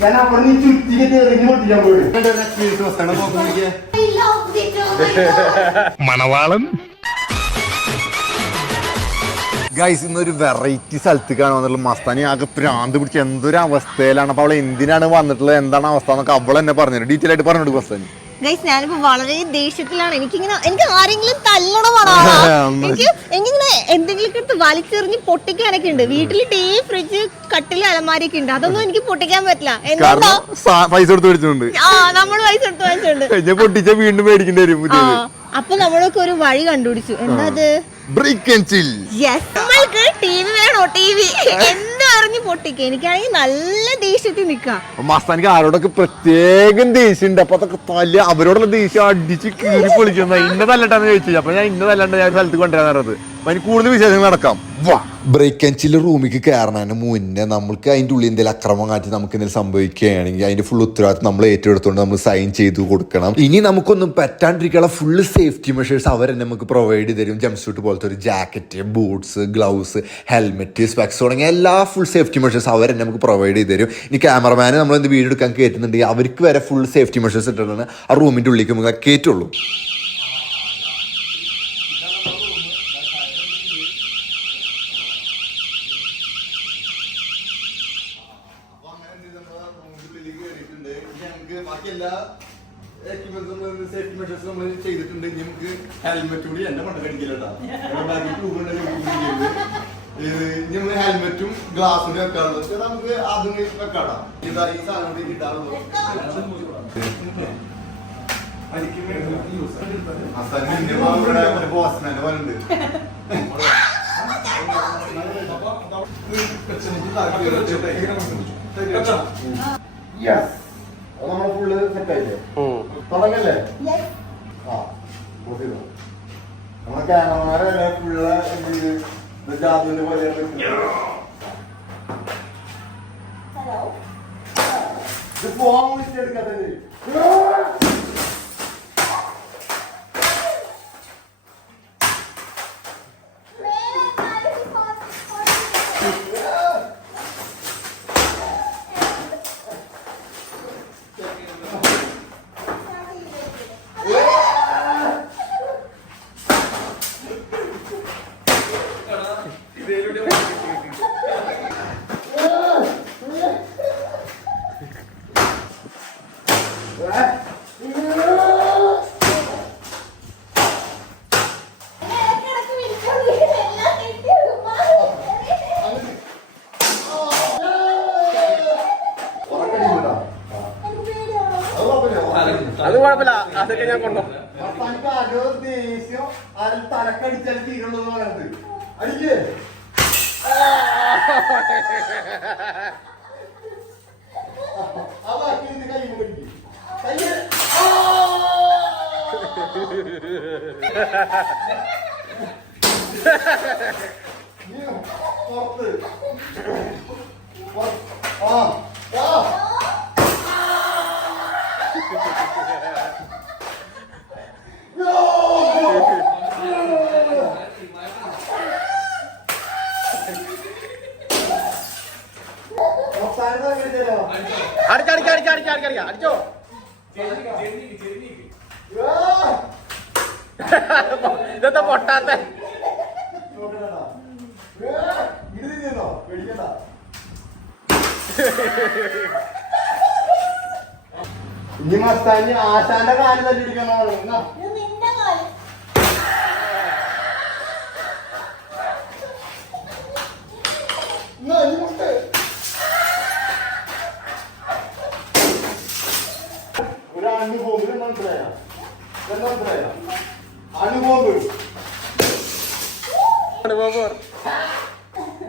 ഞാൻ അവിടെ നിന്ന് ചുറ്റിക്ക് തെറിഞ്ഞ് പൊട്ടിക്കാൻ പോയി. മണവാളൻ? ഗൈസ് ഇന്നൊരു വെറൈറ്റി സ്ഥലത്ത് കാണുന്നുള്ള മസ്താനി. ആകെ പ്രാന്ത് പിടിച്ച് എന്തൊരു അവസ്ഥയിലാണ് അപ്പൊ അവൾ എന്തിനാണ് വന്നിട്ടുള്ളത്? എന്താണ് അവസ്ഥ എന്നൊക്കെ അവൾ എന്നെ പറഞ്ഞു ഡീറ്റെയിൽ ആയിട്ട് പറഞ്ഞു മസ്താനി. ഗൈസ് ഞാനിപ്പോ വളരെ ദേഷ്യത്തിലാണ്. എനിക്കിങ്ങനെ എനിക്ക് ആരെങ്കിലും തല്ലണമാണ്. എനിക്ക് എനിക്കിങ്ങനെ എന്തെങ്കിലും എടുത്ത് വലിച്ചെറിഞ്ഞ് പൊട്ടിക്കാനൊക്കെ ഉണ്ട്. വീട്ടിൽ ടീ ഫ്രിഡ്ജ് കട്ടിൽ അലമാരിയൊക്കെ ഉണ്ട്. അതൊന്നും എനിക്ക് പൊട്ടിക്കാൻ പറ്റില്ല. എന്താ? പൈസ കൊടുത്ത് മേടിച്ചിട്ടുണ്ട് ആ നമ്മൾ പൈസ എടുത്ത് വാങ്ങിച്ചിട്ടുണ്ട് കഴിഞ്ഞ പൊട്ടിച്ച വീണ്ടും മേടിക്കേണ്ടി വരും അപ്പൊ നമ്മളൊക്കെ ഒരു വഴി കണ്ടുപിടിച്ചു. എന്താ അത്? ബ്രേക്ക് ആൻഡ് ചിൽ യെസ് നമ്മൾക്ക് ടി വി വേണോ? ടി വി എന്ത് പൊട്ടിക്ക. എനിക്കാണെങ്കിൽ നല്ല ദേഷ്യത്തിൽ നിൽക്കാം ആരോടൊക്കെ പ്രത്യേകം ദേഷ്യം ഉണ്ട് അപ്പൊ തല്ല അവരോടുള്ള ദേഷ്യം അടിച്ച് കീറി പൊളിക്കുന്ന ഇന്ന തല്ലട്ടാന്ന് ചോദിച്ചു. അപ്പൊ ഞാൻ ഇന്ന തല്ലണ്ട ഞാൻ സ്ഥലത്ത് കൊണ്ടുവരാൻ പറഞ്ഞത്. അതിന് കൂടുതൽ വിശേഷങ്ങൾ നടക്കാം. വാ. ബ്രേക്ക് ആൻഡ് ചില്ല് റൂമിലേക്ക് കയറുന്നതിന് മുന്നേ നമുക്ക് അതിന്റെ ഉള്ളിൽ എന്തെങ്കിലും അക്രമം കാട്ടി നമുക്ക് എന്തെങ്കിലും സംഭവിക്കുകയാണെങ്കിൽ അതിന്റെ ഫുൾ ഉത്തരവാദിത്വം നമ്മൾ ഏറ്റെടുത്തുകൊണ്ട് നമ്മൾ സൈൻ ചെയ്ത് കൊടുക്കണം. ഇനി നമുക്കൊന്നും പറ്റാണ്ടിരിക്കാനുള്ള ഫുള്ള് സേഫ്റ്റി മെഷേഴ്സ് അവർ നമുക്ക് പ്രൊവൈഡ് ചെയ്ത് തരും ജംപ് സൂട്ട് പോലത്തെ ഒരു jacket boots gloves helmet specs തുടങ്ങിയ എല്ലാ ഫുൾ സേഫ്റ്റി മെഷേഴ്സ് അവർ നമുക്ക് പ്രൊവൈഡ് ചെയ്ത് തരും ഇനി ക്യാമറമാനെ നമ്മൾ എന്ത് വീഡിയോ എടുക്കാൻ കയറ്റുന്നുണ്ടെങ്കിൽ അവർക്ക് വരെ ഫുൾ സേഫ്റ്റി മെഷേഴ്സ് ഇട്ടിട്ടാണ് ആ റൂമിന്റെ ഉള്ളിലേക്ക് നമുക്ക് കയറ്റുള്ളൂ. ചെയ്തിട്ടുണ്ട്. നമുക്ക് ഹെൽമെറ്റ് കൂടി എന്റെ മണ്ട കടിക്കില്ലട്ടാ നമ്മൾ ഹെൽമെറ്റും ഗ്ലാസും വെക്കാറുള്ളത് നമുക്ക് അതും വെക്കാടാ ഇതാ ഈ സാധനം കൂടി ഇടാറുള്ളൂ ബോസ്മാന്റെ പറയുന്നുണ്ട് യെസ് നമ്മളെ ഫുള്ള് സെറ്റ് ആയില്ലേ? തുടങ്ങല്ലേ? ആ പോസ്റ്റ് ചെയ്തോ. നമ്മളെ ക്യാമറമാരെ ഫുള്ള് എന്ത് ചെയ്ത് ജാതുവിന്റെ പോലെ ഇത് ഫോൺ വിളിച്ചെടുക്കാത്തത് അത് കുഴപ്പമില്ല. അത് അതൊക്കെ ഞാൻ കൊണ്ടോ തലക്കടിച്ചാൽ തീരുള്ളൂ അടിക്കേ അതാക്കി അടിച്ചടിക്ക അടിക്ക അടിക്ക അടിക്ക അടിച്ചോ ഇതെന്താ പൊട്ടാത്ത? ഇനി മസ്താനി ആശാന്റെ കാലം തന്നെ എന്നാ നിന്റെ കാലം എന്നാ ഇനി മുട്ട്. ഒരു അണുബോംബ് ഇത് മനസ്സിലായ ഇത് മനസ്സിലായ അണുബോംബ് ഭ്രാന്തല്ല. ഭ്രാന്തായ പോലെ അഭിനയിക്കുന്നതാണ്. എന്നാ, മസ്താനി, ഇപ്പൊ- ഇതാ, ഇതാ. അവൾക്ക് ശരിക്കും ഭ്രാന്താ. എന്താ ഭ്രാന്താ? ഇത് പെരുവിതാ, ഇത്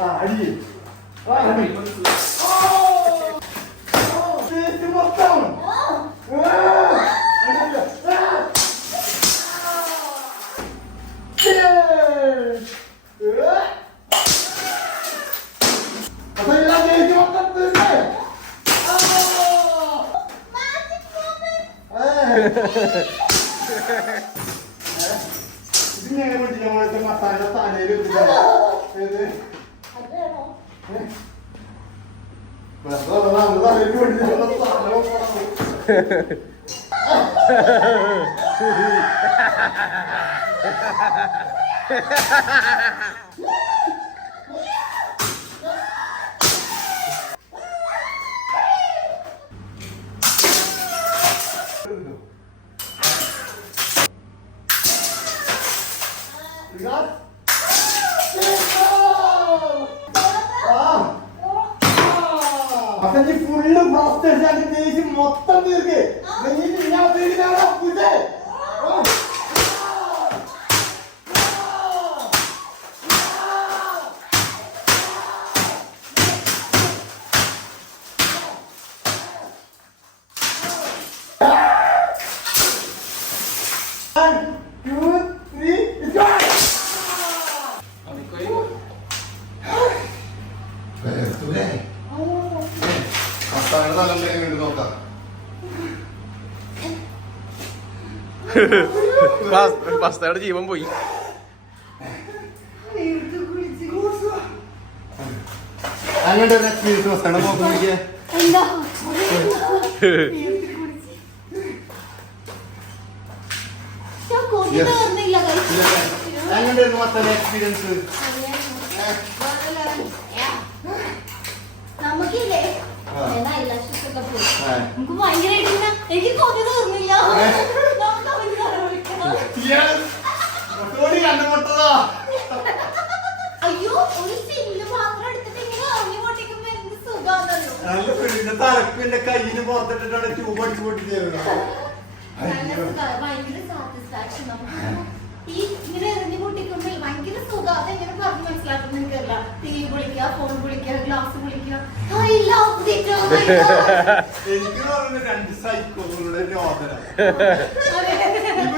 അടിയേ മൊത്തം ഇതിങ്ങനെ കൊണ്ട് നമ്മളത്തെ മസാല താനേൽ Yeah. ഫുള്ള് ബ്ലാസ്റ്റേഴ്സ് തേച്ച് മൊത്തം തീർക്ക്. പസ്തയുടെ ജീവൻ പോയി. അങ്ങോട്ട് എക്സ്പീരിയൻസ് എക്സ്പീരിയൻസ് നമുക്കില്ലേ? ഭയങ്കരമായിട്ട് എനിക്ക് തോന്നിയത് തീർന്നില്ല അയ്യോ ഒരു ചില്ല് മാത്രം എടുത്തിട്ട് ഇങ്ങനെ എറിഞ്ഞു പൊട്ടിക്കുമ്പോ എന്ത് സുഖാന്നല്ലോ നല്ല പെണ്ണിന്റെ തലപ്പിന്റെ കയ്യിന് പുറത്തിട്ടിട്ടാണ് ട്യൂബ് അടിച്ചു പൊട്ടിച്ചത്. നല്ല സുഖാ, ഭയങ്കര സാറ്റിസ്ഫാക്ഷൻ നമുക്ക് ഈ ഇങ്ങനെ എറിഞ്ഞു പൊട്ടിക്കുമ്പോൾ ഭയങ്കര സുഖം. അതെങ്ങനെ പറഞ്ഞ് മനസ്സിലാക്കും നിങ്ങൾക്കല്ല ടി വി വിളിക്കുക ഫോൺ വിളിക്കുക ഗ്ലാസ് വിളിക്കുക ഐ ലവ് ഇറ്റ് എനിക്ക് പറയുന്നത് രണ്ട് സൈക്കോകളുടെ രോദന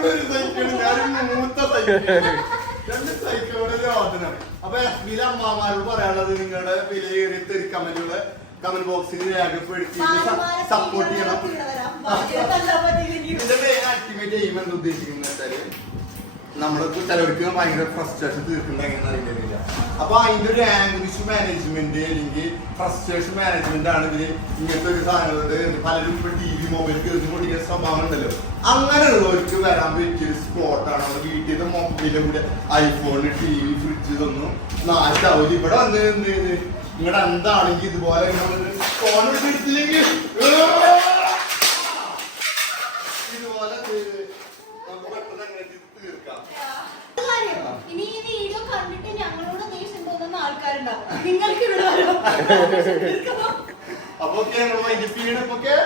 ഒരു സൈക്കിൾ ഞാനൊരു മൂത്ത സൈക്കിൾ രണ്ട് സൈക്കിളുടെ രോദനം അപ്പൊ എഫ് ബിയിലെ അമ്മമാരോട് പറയാനുള്ളത് നിങ്ങളുടെ വിലയേറിയ കമന്റ് ബോക്സിൽ രേഖപ്പെടുത്തി സപ്പോർട്ട് ചെയ്യണം. ഇതിന്റെ എയിം എന്ന് ഉദ്ദേശിക്കുന്നത് വെച്ചാൽ നമ്മൾക്ക് ചിലവർക്ക് ഭയങ്കര ഫ്രസ്ട്രേഷൻ തീർക്കുന്നത് എങ്ങനെ അറിയില്ല. അപ്പൊ അതിന്റെ ഒരു ആംഗ്ലീഷ് മാനേജ്മെന്റ് അല്ലെങ്കിൽ ഫ്രസ്ട്രേഷൻ മാനേജ്മെന്റ് ആണ് ഇതിൽ ഇങ്ങനത്തെ ഒരു സാധനങ്ങളുണ്ട്. പലരും ഇപ്പൊ ടി വി മൊബൈൽ കയറി പൊടിക്കുന്ന സ്വഭാവം ഉണ്ടല്ലോ. അങ്ങനെയുള്ളവർക്ക് വരാൻ പറ്റിയ സ്പോട്ടാണ് നമ്മുടെ വീട്ടിലെ മൊബൈലും കൂടെ ഐഫോൺ ടി വി ഫ്രിഡ്ജ് ഇതൊന്നും നാശാവും ഇവിടെ വന്ന് എന്ത് നിങ്ങളുടെ എന്താണെങ്കിൽ ഇതുപോലെ ഫോൺ എടുത്തില്ലെങ്കിൽ ഇതുപോലെ ചെയ്ത് നമുക്ക് പെട്ടെന്ന് അങ്ങനെ തീർക്കാം ഇനി ഈ വീഡിയോ കണ്ടിട്ട് ഞങ്ങളോട് ദേഷ്യം തോന്നുന്ന ആൾക്കാരുണ്ടാവും നിങ്ങൾക്ക് ഇവിടെ വരാം അപ്പൊ ഓക്കെ നമ്മൾ വൈകിട്ട്